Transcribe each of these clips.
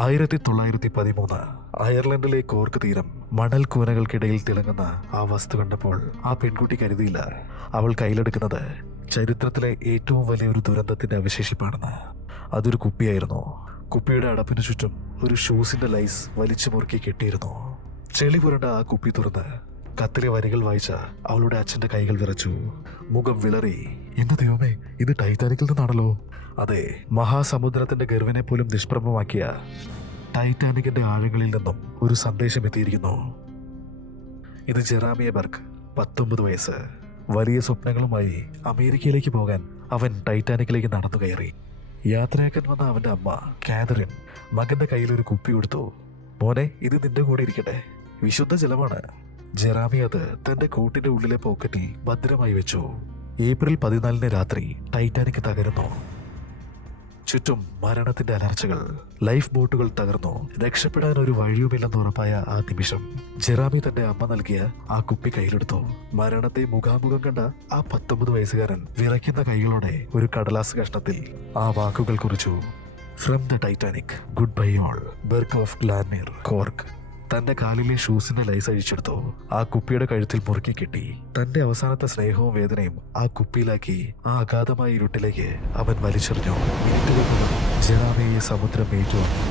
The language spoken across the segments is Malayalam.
1913 അയർലൻഡിലെ കോർക്ക് തീരം മണൽ കൂനകൾക്കിടയിൽ തിളങ്ങുന്ന ആ വസ്തു കണ്ടപ്പോൾ ആ പെൺകുട്ടി കരുതിയില്ല അവൾ കയ്യിലെടുക്കുന്നത് ചരിത്രത്തിലെ ഏറ്റവും വലിയൊരു ദുരന്തത്തിന്റെ അവശേഷിപ്പാണെന്ന്. അതൊരു കുപ്പിയായിരുന്നു. കുപ്പിയുടെ അടപ്പിനു ചുറ്റും ഒരു ഷൂസിന്റെ ലൈസ് വലിച്ചു മുറുക്കി കെട്ടിയിരുന്നു. ചെളി പുരണ്ട ആ കുപ്പി തുറന്ന് കത്തിലെ വരികൾ വായിച്ച അവളുടെ അച്ഛന്റെ കൈകൾ വിറച്ചു. മുഖം വിളറി. എന്റെ ദൈവമേ, ഇത് ടൈറ്റാനിക്കിൽ നിന്നാണല്ലോ. അതെ, മഹാസമുദ്രത്തിന്റെ ഗർവിനെ പോലും നിഷ്പ്രഭമാക്കിയ ടൈറ്റാനിക്കിന്റെ ആഴങ്ങളിൽ നിന്നും ഒരു സന്ദേശം എത്തിയിരിക്കുന്നു. ഇത് ജെറാമിയ ബർഗ്, 19 വയസ്സ്. വലിയ സ്വപ്നങ്ങളുമായി അമേരിക്കയിലേക്ക് പോകാൻ അവൻ ടൈറ്റാനിക്കിലേക്ക് നടന്നു കയറി. യാത്രയാക്കാൻ വന്ന അവന്റെ അമ്മ കാതറിൻ മകന്റെ കയ്യിൽ ഒരു കുപ്പി കൊടുത്തു. മോനെ, ഇത് നിന്റെ കൂടെ ഇരിക്കട്ടെ, വിശുദ്ധ ജലമാണ്. ജെറാമി അത് തന്റെ കോട്ടിന്റെ ഉള്ളിലെ പോക്കറ്റിൽ ഭദ്രമായി വെച്ചു. ഏപ്രിൽ 14 രാത്രി ടൈറ്റാനിക് തകരുന്നു. ചുറ്റും മരണത്തിന്റെ അലർച്ചകൾ. ലൈഫ് ബോട്ടുകൾ തകർന്നു. രക്ഷപ്പെടാൻ ഒരു വഴിയുമില്ലെന്ന് ഉറപ്പായ ആ നിമിഷം ജെറാമി തന്റെ അമ്മ നൽകിയ ആ കുപ്പി കയ്യിലെടുത്തു. മരണത്തെ മുഖാമുഖം കണ്ട ആ 19 വയസ്സുകാരൻ വിറയ്ക്കുന്ന കൈകളോടെ ഒരു കടലാസ് കഷ്ണത്തിൽ ആ വാക്കുകൾ കുറിച്ചു. From the Titanic, goodbye all, Burke of Glanmire, Cork. തന്റെ കാലിലെ ഷൂസിന്റെ ലൈസ് അഴിച്ചെടുത്തു. ആ കുപ്പിയുടെ കഴുത്തിൽ മുറുക്കി കെട്ടി. തന്റെ അവസാനത്തെ സ്നേഹവും വേദനയും ആ കുപ്പിയിലാക്കി ആ അഗാധമായ ഇരുട്ടിലേക്ക് അവൻ വലിച്ചെറിഞ്ഞു. മിനിറ്റുകൾക്കുള്ളിൽ ജെറാമിയെ സമുദ്രം ഏറ്റുവാങ്ങി.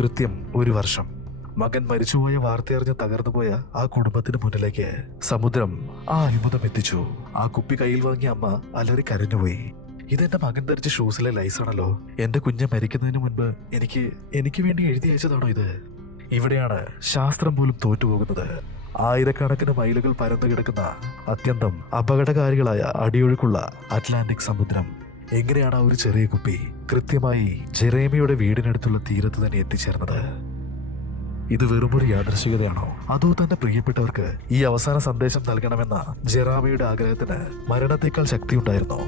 കൃത്യം 1 വർഷം. മകൻ മരിച്ചുപോയ വാർത്തയറിഞ്ഞ് തകർന്നുപോയ ആ കുടുംബത്തിന് മുന്നിലേക്ക് സമുദ്രം ആ അത്ഭുതം എത്തിച്ചു. ആ കുപ്പി കയ്യിൽ വാങ്ങിയ അമ്മ അലറി കരഞ്ഞുപോയി. ഇതെന്റെ മകൻ ധരിച്ച ഷൂസിലെ ലൈസാണല്ലോ. എന്റെ കുഞ്ഞ് മരിക്കുന്നതിന് മുൻപ് എനിക്ക് വേണ്ടി എഴുതി അയച്ചതാണോ ഇത്? ഇവിടെയാണ് ശാസ്ത്രം പോലും തോറ്റുപോകുന്നത്. ആയിരക്കണക്കിന് മൈലുകൾ പരന്നു കിടക്കുന്ന അത്യന്തം അപകടകാരികളായ അടിയൊഴുക്കുള്ള അറ്റ്ലാന്റിക് സമുദ്രം എങ്ങനെയാണ് ആ ഒരു ചെറിയ കുപ്പി കൃത്യമായി ജെറേമിയുടെ വീടിനടുത്തുള്ള തീരത്ത് തന്നെ എത്തിച്ചേർന്നത്? ഇത് വെറുമൊരു യാദൃശ്ചികതയാണോ, അതോ തന്റെ പ്രിയപ്പെട്ടവർക്ക് ഈ അവസാന സന്ദേശം നൽകണമെന്ന ജെറാമിയുടെ ആഗ്രഹത്തിന് മരണത്തേക്കാൾ ശക്തിയുണ്ടായിരുന്നോ?